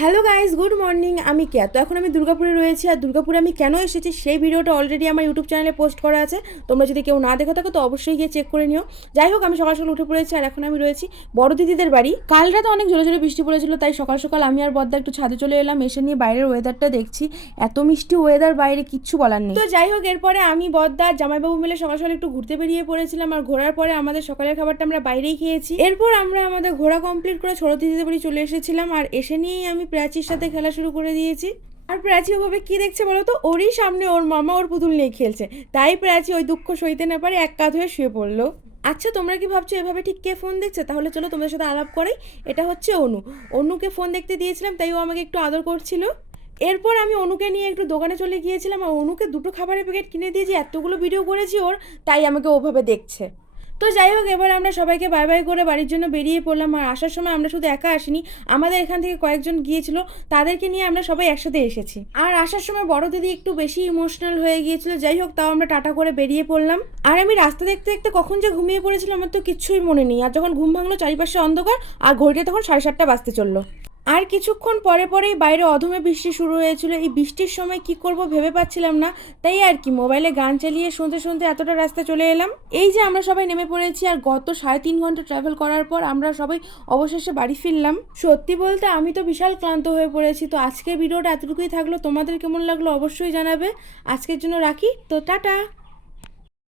Hello guys, good morning. আমি কেয়া। তো এখন আমি দুর্গাপুরে রয়েছি, আর দুর্গাপুরে আমি কেন এসেছি সেই ভিডিওটা অলরেডি আমার ইউটিউব চ্যানেলে পোস্ট করা আছে। তোমরা যদি কেউ না দেখে থাকো তো অবশ্যই গিয়ে চেক করে নিও। যাই হোক, আমি সকাল সকাল উঠে পড়েছি, আর এখন আমি রয়েছি বড় দিদিদের বাড়ি। কাল রাতে অনেক জোরে জোরে বৃষ্টি পড়েছিল, তাই সকাল সকাল আমি আর বদ্দা একটু ছাদে চলে এলাম। এসে নিয়ে বাইরের ওয়েদারটা দেখছি, এত মিষ্টি ওয়েদার, বাইরে কিচ্ছু বলার নেই। তো যাই হোক, এরপরে আমি বদ্দা আর জামাইবাবু মিলে সকাল সকাল একটু ঘুরতে বেরিয়ে পড়েছিলাম, আর ঘোরার পরে আমাদের সকালের খাবারটা আমরা বাইরেই খেয়েছি। এরপর আমরা আমাদের ঘোরা কমপ্লিট করে ছোট দিদিদের বাড়ি চলে এসেছিলাম, আর এসে নিয়েই আমি প্রাচীর সাথে খেলা শুরু করে দিয়েছি। আর প্রাচী ওভাবে কি দেখছে বলো তো, ওরই সামনে ওর মামা ওর পুতুল নিয়ে খেলছে, তাই প্রাচী ওই দুঃখ সইতে না পারে এক কাঁধ হয়ে শুয়ে পড়লো। আচ্ছা, তোমরা কি ভাবছো এভাবে ঠিক কে ফোন দেখছে? তাহলে চলো তোমাদের সাথে আলাপ করাই। এটা হচ্ছে অনু। অনুকে ফোন দেখতে দিয়েছিলাম, তাই ও আমাকে একটু আদর করছিল। এরপর আমি অনুকে নিয়ে একটু দোকানে চলে গিয়েছিলাম, আর অনুকে দুটো খাবারের প্যাকেট কিনে দিয়েছি, এতগুলো ভিডিও করেছি ওর, তাই আমাকে ওভাবে দেখছে। তো যাই হোক, এবার আমরা সবাইকে বাই বাই করে বাড়ির জন্য বেরিয়ে পড়লাম। আর আসার সময় আমরা শুধু একা আসিনি, আমাদের এখান থেকে কয়েকজন গিয়েছিল, তাদেরকে নিয়ে আমরা সবাই একসাথে এসেছি। আর আসার সময় বড় দিদি একটু বেশি ইমোশনাল হয়ে গিয়েছিল। যাই হোক, তাও আমরা টাটা করে বেরিয়ে পড়লাম। আর আমি রাস্তা দেখতে দেখতে কখন যে ঘুমিয়ে পড়েছিলাম আমার তো কিচ্ছুই মনে নেই। আর যখন ঘুম ভাঙলো চারিপাশে অন্ধকার, আর ঘড়িটা তখন 7:30 বাজতে চললো। আর কিছুক্ষণ পরে পরেই বাইরে অধমে বৃষ্টি শুরু হয়েছিল। এই বৃষ্টির সময় কি করব ভেবে পাচ্ছিলাম না, তাই আর কি মোবাইলে গান চালিয়ে শুনতে শুনতে এতটা রাস্তা চলে এলাম। এই যে আমরা সবাই নেমে পড়েছি, আর গত 3.5 ঘন্টা ট্রাভেল করার পর আমরা সবাই অবশেষে বাড়ি ফিরলাম। সত্যি বলতে আমি তো বিশাল ক্লান্ত হয়ে পড়েছি। তো আজকের ভিডিওটা এতটুকুই থাকলো, তোমাদের কেমন লাগলো অবশ্যই জানাবে। আজকের জন্য রাখি, তো টাটা।